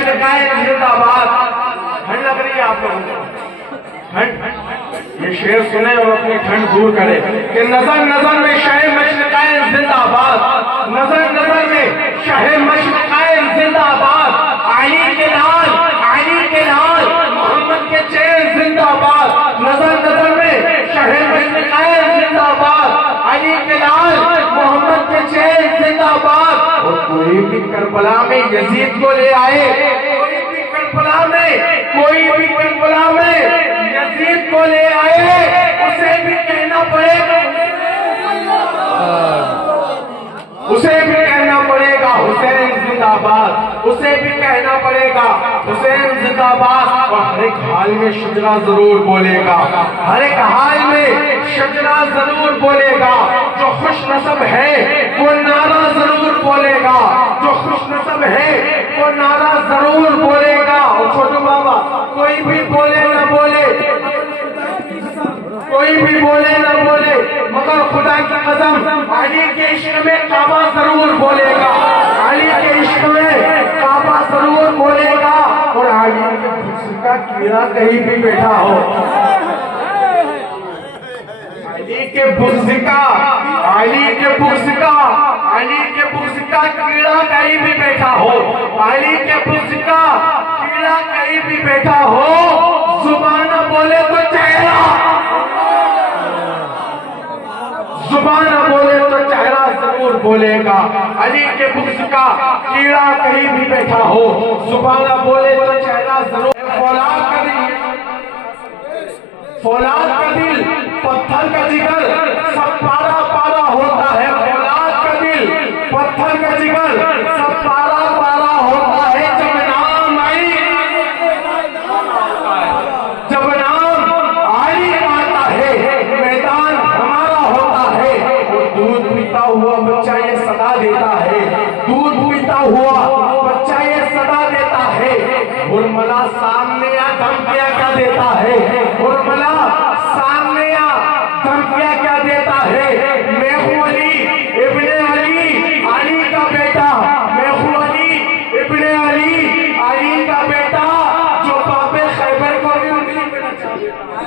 مشرقین زندہ باد. ٹھنڈ لگ رہی ہے آپ لوگوں کو؟ یہ شعر سنیں اور اپنی ٹھنڈ دور کرے کہ نظر نظر میں شہ مشرقین زندہ باد. نظر نظر میں شہ مشرقین زندہ باد. علی کے لال، علی کے لال، محمد کے چین زندہ باد. نظر نظر میں شہ مشرقین زندہ باد. علی کے لال، محمد کے چین زندہ باد. اور کوئی بھی کربلا میں یزید کو لے آئے، کوئی بھی کربلا میں یزید کو لے آئے، اسے بھی کہنا پڑے گا، اسے بھی کہنا پڑے گا حسین زندہ باد. اسے بھی کہنا پڑے گا حسین زندہ باد. اور ہر ایک حال میں شجرا ضرور بولے گا، ہر ایک حال میں شجرا ضرور بولے گا. جو خوش نصب ہے وہ نعرہ ضرور بولے گا، جو خوش نصب ہے وہ نعرہ ضرور بولے گا. اور چھوٹو بابا کوئی بھی بولے نہ بولے، کوئی بھی بولے نہ بولے، مگر خدا کی قسم علی کے عشق میں کعبہ ضرور بولے گا، علی کے عشق میں کعبہ ضرور بولے گا. اور علی کے بغض کا کیڑا کہیں بھی بیٹھا ہو، علی کے بغض کا، علی کے بغض کا، علی کے بغض کا کیڑا کہیں بھی بیٹھا ہو، علی کے بغض کا کیڑا کہیں بھی بیٹھا ہو، زبان نہ بولے تو چہرہ، زبان نہ بولے تو چہرہ ضرور بولے گا. علی کے بغض کا کیڑا کہیں بھی بیٹھا ہو، زبان نہ بولے تو چہرہ ضرور. فولاد کا دل، فولاد کا دل، پتھر کا جگر، سب پارا پارا ہوتا ہے. فولاد کا دل، پتھر کا جگر، سب پارا پارا ہوتا ہے. جب نام علی، جب نام علی آتا ہے، میدان ہمارا ہوتا ہے. دودھ پیتا ہوا بچہ یہ صدا دیتا ہے، دودھ پیتا ہوا بچہ یہ صدا دیتا ہے. حرملہ سامنے آ دھمکیاں کیا دیتا ہے، حرملہ سامنے آ دھمکیاں کیا دیتا ہے. میں ہوں علی ابن علی، علی کا بیٹا، میں ہوں علی ابن علی، علی کا بیٹا، جو باب خیبر کو بھی انگلی پہ نچا دیتا ہے.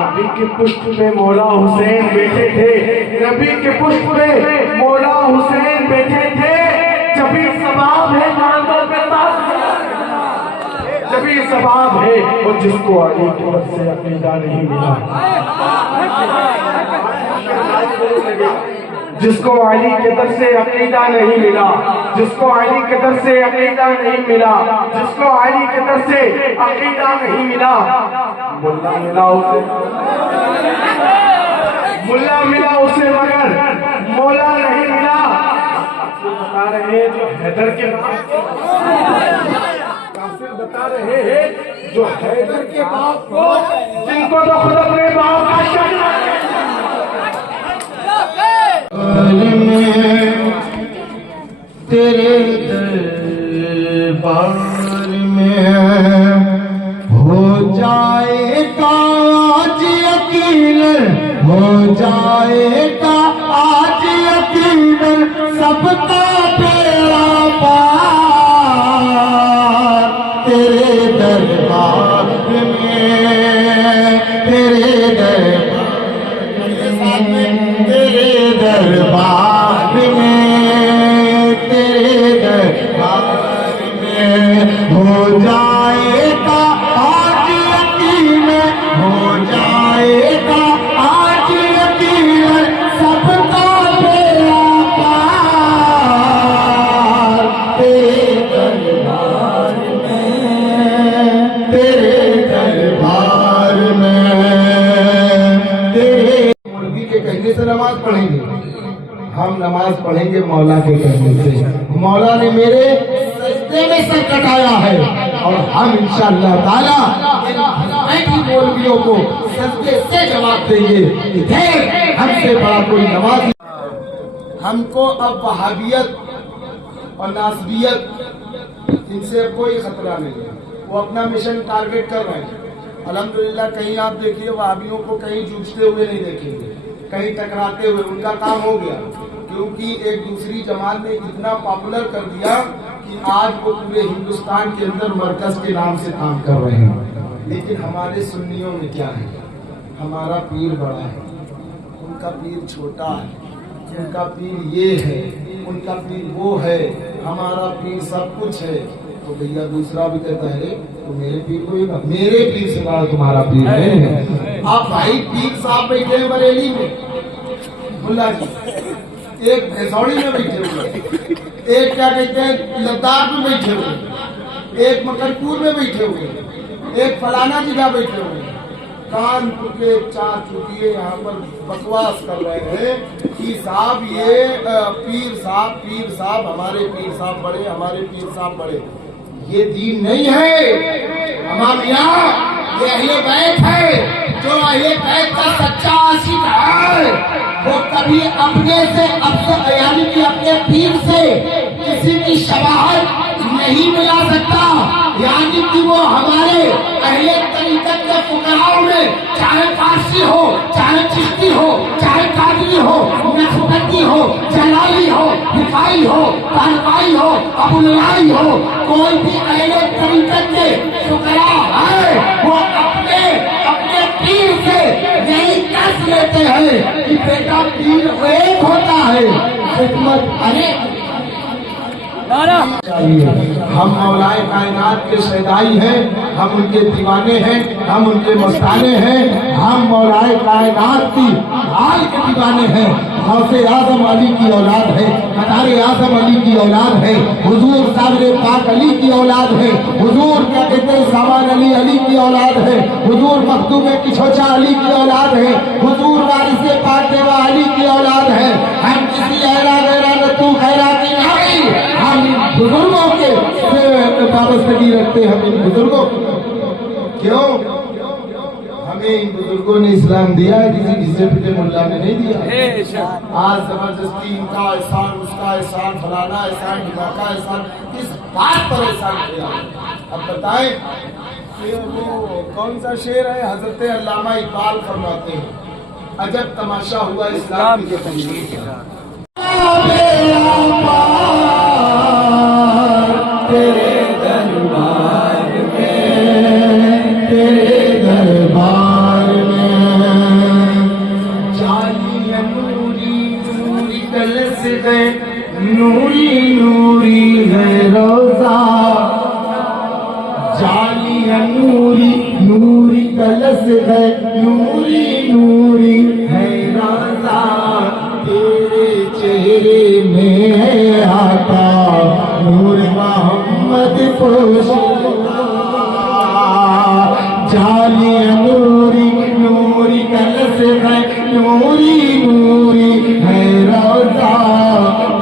نبی کے پشت پہ مولا حسین بیٹھے تھے، نبی کے پشت پہ مولا حسین بیٹھے تھے. جبھی سباب ہے کاندھوں پہ تاج، جبھی سباب ہے. اور جس کو علی کی طرف سے عقیدہ نہیں ملا، جس کو علی کی طرف سے عقیدہ نہیں ملا، جس کو علی کی طرف سے عقیدہ نہیں ملا، جس کو علی کی طرف سے عقیدہ نہیں ملا، ملا ملا اسے، ملا ملا اسے مگر مولا نہیں ملا. بتا رہے ہیں جو حیدر کے کافر بتا رہے ہیں جو حیدر کے باپ کو، جن کو تو خود اپنے باپ کا شک تیرے دربار میں ہو جائے گا آج یقیناً، ہو جائے گا آج یقیناً سب کا بیڑا پار تیرے دربار میں، تیرے دربار میں، تیرے دربار میں، تیرے دربار میں ہو جائے گا آج یقیناً، ہو جائے گا آج یقیناً سب کا بیڑا پار تیرے دربار میں، تیرے دربار میں، تیرے مولوی کے کہنے سے نماز پڑھیں گے، ہم نماز پڑھیں گے مولا کے کہنے سے۔ مولا نے میرے سجدے میں سر کٹایا ہے اور ہم انشاءاللہ تعالیٰ بیٹھی مولویوں کو سجدے سے جواب دیں گے کہ دیکھ ہم سے بڑا کوئی نماز نہیں۔ ہم کو اب وہابیت اور ناصبیت ان سے کوئی خطرہ نہیں ہے، وہ اپنا مشن ٹارگٹ کر رہے ہیں۔ الحمدللہ کہیں آپ دیکھیے وہابیوں کو کہیں جوجھتے ہوئے نہیں دیکھیں گے، کہیں ٹکراتے ہوئے، ان کا کام ہو گیا، کیونکہ ایک دوسری جماعت نے اتنا پاپولر کر دیا کہ آج وہ پورے ہندوستان کے اندر مرکز کے نام سے کام کر رہے ہیں۔ لیکن ہمارے سنیوں میں کیا ہے؟ ہمارا پیر بڑا ہے، ان کا پیر چھوٹا ہے، ان کا پیر یہ ہے، ان کا پیر وہ ہے، ہمارا پیر سب کچھ ہے۔ تو بھیا دوسرا بھی کہتا ہے تو میرے پیر کو یہ میرے پیر سے بڑا تمہارا پیر نہیں ہے۔ آپ بھائی پیر صاحب بیٹھے ہیں بریلی میں، ملا جی ایک بھیسوڑی میں بیٹھے ہوئے، ایک کیا کہتے ہیں لداخ میں بیٹھے ہوئے، ایک مکرپور میں بیٹھے ہوئے، ایک فلانا جگہ بیٹھے ہوئے، کانپور کے چار چوٹیے یہاں پر بکواس کر رہے ہیں کہ صاحب یہ پیر صاحب ہمارے پیر صاحب بڑے، ہمارے پیر صاحب بڑے۔ یہ دین نہیں ہے امام میاں، یہ اہل بیت ہے۔ جو اہل بیت کا سچا عاشق ہے وہ کبھی اپنے سے یعنی کہ اپنے پیر سے کسی کی شباہت نہیں ملا سکتا، یعنی کہ وہ ہمارے اہل طریقت کے فقہاؤں میں چاہے فارسی ہو، چاہے چشتی ہو، چاہے قادری ہو، نقشبندی ہو، جلالی ہو، رفاعی ہو، کانوائی ہو، ابوالعلائی ہو، کوئی بھی اہل طریقت کے فقہاء ہے وہ اپنے پیر سے یہی کس لیتے ہیں کہ بیٹا پیر ایک ہوتا ہے، خدمت انیک چاہیے۔ ہم مولائے کائنات کے شیدائی ہیں، ہم ان کے دیوانے ہیں، ہم ان کے مستانے ہیں، ہم مولائے کائنات کی حال کے دیوانے ہیں۔ غوث اعظم علی کی اولاد ہے، قطار اعظم علی کی اولاد ہے، حضور صابر پاک علی کی اولاد ہے، حضور کیا کہتے ہیں سامان علی کی اولاد ہے، حضور مخدوم کچھوچا علی کی اولاد ہے، حضور وارث پاک دیوا علی کی اولاد ہے۔ ہم کسی ایرا غیرہ نتو خیرہ کی نہیں، ہم بزرگوں کے وابستگی رکھتے ہیں، ہم ان بزرگوں کیوں؟ ہمیں ان بزرگوں نے اسلام دیا ہے، کسی گھسے پٹے ملا نے نہیں دیا۔ آج زبردستی ان کا احسان، اس کا احسان، فلانا احسان، ڈھماکہ کا احسان، کس بات پر احسان کیا؟ اب بتائیں کہ وہ کون سا شعر ہے؟ حضرت علامہ اقبال فرماتے ہیں عجب تماشا ہوا اسلام کی تجلیل کا۔ تیرے دربار میں، تیرے دربار میں جالی نوری نوری کلس ہے، نوری نوری ہے روزہ، جالی نوری نوری کلس ہے، نوری نوری ہے روزہ، تیرے چہرے میں ہے آتا نور محمد پوشیدہ، جالی نوری نوری کلس ہے، نوری نوری ہے روزہ،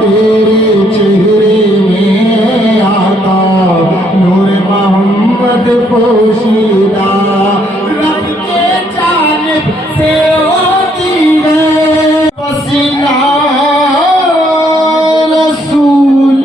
تیرے چہرے میں ہے آتا نور محمد پوشیدہ، رب کے جانب سے ہوتی ہے پسینہ رسول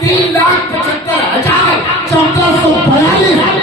3,75,000 1442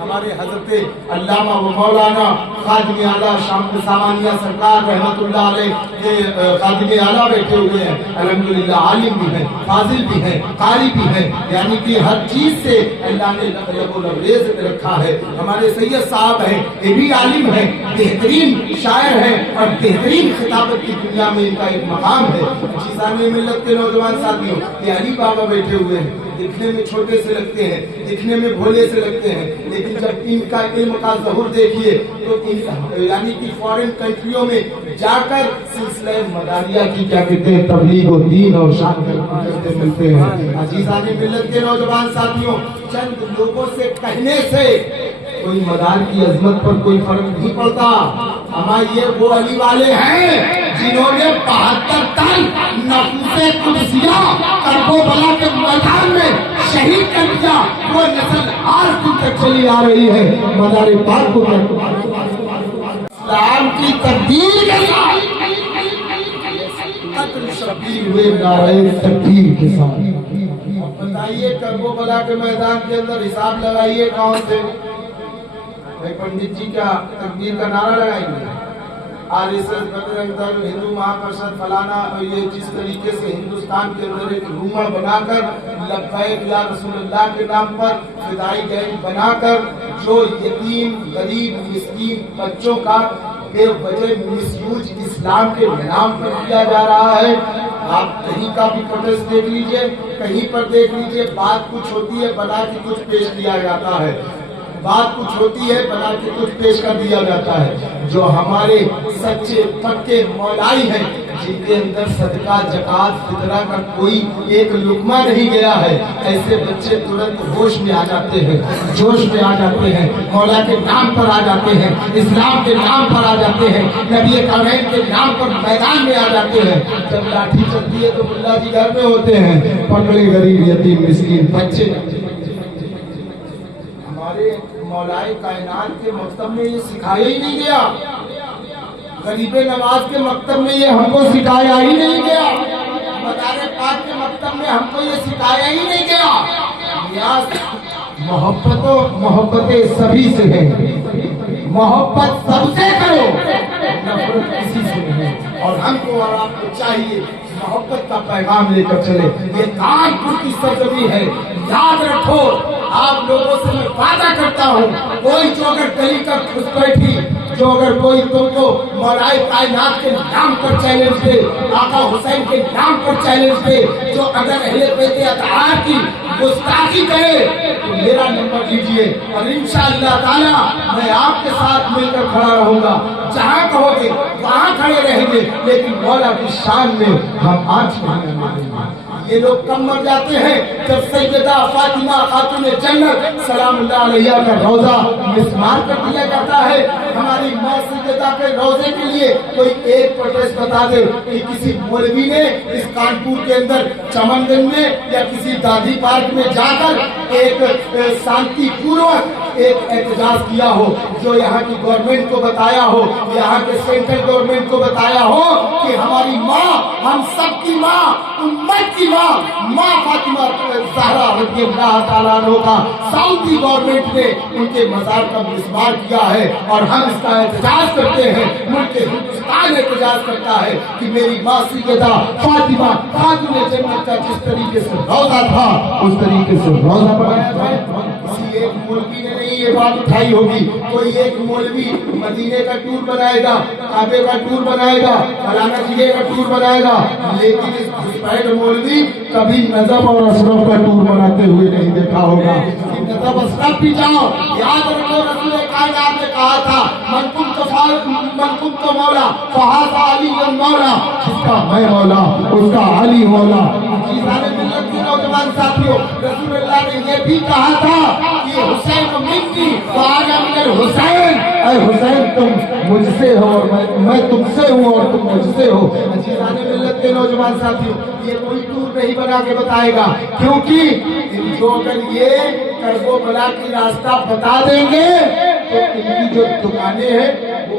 ہمارے حضرت علامہ و مولانا خادم اعلیٰ شامل سامانیہ سرکار رحمت اللہ علیہ یہ خادم اعلیٰ بیٹھے ہوئے ہیں، الحمدللہ عالم بھی ہیں، فاضل بھی ہیں، قاری بھی ہیں، یعنی کہ ہر چیز سے اللہ نے لب و لبریز رکھا ہے۔ ہمارے سید صاحب ہیں، یہ بھی عالم ہیں، بہترین شاعر ہیں اور بہترین خطابت کی دنیا میں ان کا ایک مقام ہے۔ چیزان ملت کے نوجوان ساتھیوں، یہ علی بابا بیٹھے ہوئے ہیں، دکھنے میں چھوٹے سے لگتے ہیں، دکھنے میں بھولے سے لگتے ہیں، لیکن جب ان کا علم کا ظہور دیکھیے تو یعنی کہ فارن کنٹریوں میں جا کر سلسلہ مداریہ کی کیا کہتے ہیں تبلیغ و دین اور شان کرتے ملتے ہیں۔ عزیزان ملت کے نوجوان ساتھیوں، چند لوگوں سے کہنے سے کوئی مدار کی عظمت پر کوئی فرق نہیں پڑتا۔ ہمارے یہ وہ علی والے ہیں جنہوں نے 72 تن نفوس قدسیہ کربلا کے میدان میں شہید کر دیا، وہ نسل آج دن تک چلی آ رہی ہے۔ مزار پاک کو اسلام کی تبدیل کے ساتھ قتل شبیر ہوئے نعرہ تکبیر کے ساتھ۔ بتائیے کربلا کے میدان کے اندر حساب لگائیے کون تھے؟ بھائی پنڈت جی کیا تکبیر کا نعرہ لگائیں گے؟ RSS بجرنگ دل ہندو مہاپرشد فلانا، یہ جس طریقے سے ہندوستان کے اندر ایک روما بنا کر لبیک یا رسول اللہ کے نام پر فدائی گینگ بنا کر جو یتیم غریب مسکین بچوں کا بے وجہ مس یوز اسلام کے نام پر کیا جا رہا ہے۔ آپ کہیں کا بھی پروٹیسٹ دیکھ لیجئے، کہیں پر دیکھ لیجئے، بات کچھ ہوتی ہے بنا کے کچھ پیش کیا جاتا ہے، بات کچھ ہوتی ہے بنا کے کچھ پیش کر دیا جاتا ہے۔ جو ہمارے سچے پکے مولائی ہیں جن کے اندر صدقہ زکات فطرہ کا کوئی ایک لقمہ نہیں گیا ہے، ایسے بچے ترنت ہوش میں آ جاتے ہیں، جوش میں آ جاتے ہیں، مولا کے نام پر آ جاتے ہیں، اسلام کے نام پر آ جاتے ہیں، نبی کونین کے نام پر میدان میں آ جاتے ہیں۔ جب لاٹھی چلتی ہے تو ملا جی گھر میں ہوتے ہیں، پکڑے غریب یتیم مسکین بچے۔ ہمارے مولائے کائنات کے مکتب میں یہ سکھایا ہی نہیں گیا، غریب نواز کے مکتب میں یہ ہم کو سکھایا ہی نہیں گیا، مدار پاک کے مکتب میں ہم کو یہ سکھایا ہی نہیں گیا۔ نیاز محبتیں سبھی سے ہیں، محبت سب سے کرو، نفرت کسی سے نہیں۔ اور ہم کو اور آپ کو چاہیے محبت کا پیغام لے کر چلے۔ یہ کانپور کی سرزمین ہے، یاد رکھو۔ آپ لوگوں سے میں وعدہ کرتا ہوں، کوئی جو اگر گلی کا گھس بیٹھی، جو اگر کوئی تم کو مولائے کائنات کے نام پر چیلنج دے، آقا حسین کے نام پر چیلنج دے، جو اگر اہل بیت اطہار کی گستاخی کرے تو میرا نمبر لیجئے اور انشاءاللہ تعالی میں آپ کے ساتھ مل کر کھڑا رہوں گا۔ جہاں کہو گے وہاں کھڑے رہیں گے، لیکن مولا کی شان میں ہم آج نہیں مانیں گے۔ یہ لوگ کم مر جاتے ہیں جب سیدہ فاطمہ خاتون جنت سلام اللہ علیہ کا روزہ مسمار کر دیا جاتا ہے۔ ہماری ماں سیدہ کے روزے کے لیے کوئی ایک پروٹیسٹ بتا دے کہ کسی مولوی نے اس کانپور کے اندر چمن گنج میں یا کسی گاندھی پارک میں جا کر ایک شانتی پوروک ایک احتجاج کیا ہو، جو یہاں کی گورنمنٹ کو بتایا ہو، یہاں کے سینٹرل گورنمنٹ کو بتایا ہو کہ ہماری ماں، ہم سب کی ماں، امت کی ماں، ماں فاطمہ زہرا رضی اللہ تعالیٰ عنہ کا سعودی گورنمنٹ نے ان کے مزار کا مسمار کیا ہے، اور ہم اس کا احتجاج کرتے ہیں۔ ملک ہندوستان احتجاج کرتا ہے کہ میری ماں سیدہ فاطمہ خاتون جنت کا جس طریقے سے روزہ تھا اس طریقے سے روزہ بنایا جائے۔ کسی ایک مولوی نے نہیں یہ بات اٹھائی ہوگی، کوئی ایک مولوی مدینے کا ٹور بنائے گا، کعبے کا ٹور بنائے گا، فلانا جگہ کا ٹور بنائے گا، لیکن اس گھسپیٹ مولوی کبھی نظم اور اشرف کا ٹور بناتے ہوئے نہیں دیکھا ہوگا۔ نظم اشرف بھی جاؤ، یاد رکھو رسول کائنات نے کہا تھا من کنت مولا فہذا علی مولا، جس کا میں مولا اس کا علی مولا۔ چیزان ملت کے نوجوان ساتھیوں، رسول اللہ نے یہ بھی کہا تھا کہ حسین منی وانا من الحسین، اے حسین تم مجھ سے ہو اور میں تم سے ہوں اور تم مجھ سے ہو۔ چیزان ملت کے نوجوان ساتھیوں، یہ کوئی ٹور نہیں بنا کے بتائے گا، کیونکہ جو اگر یہ کربلا کی راستہ بتا دیں گے تو ان کی جو دکانیں ہیں وہ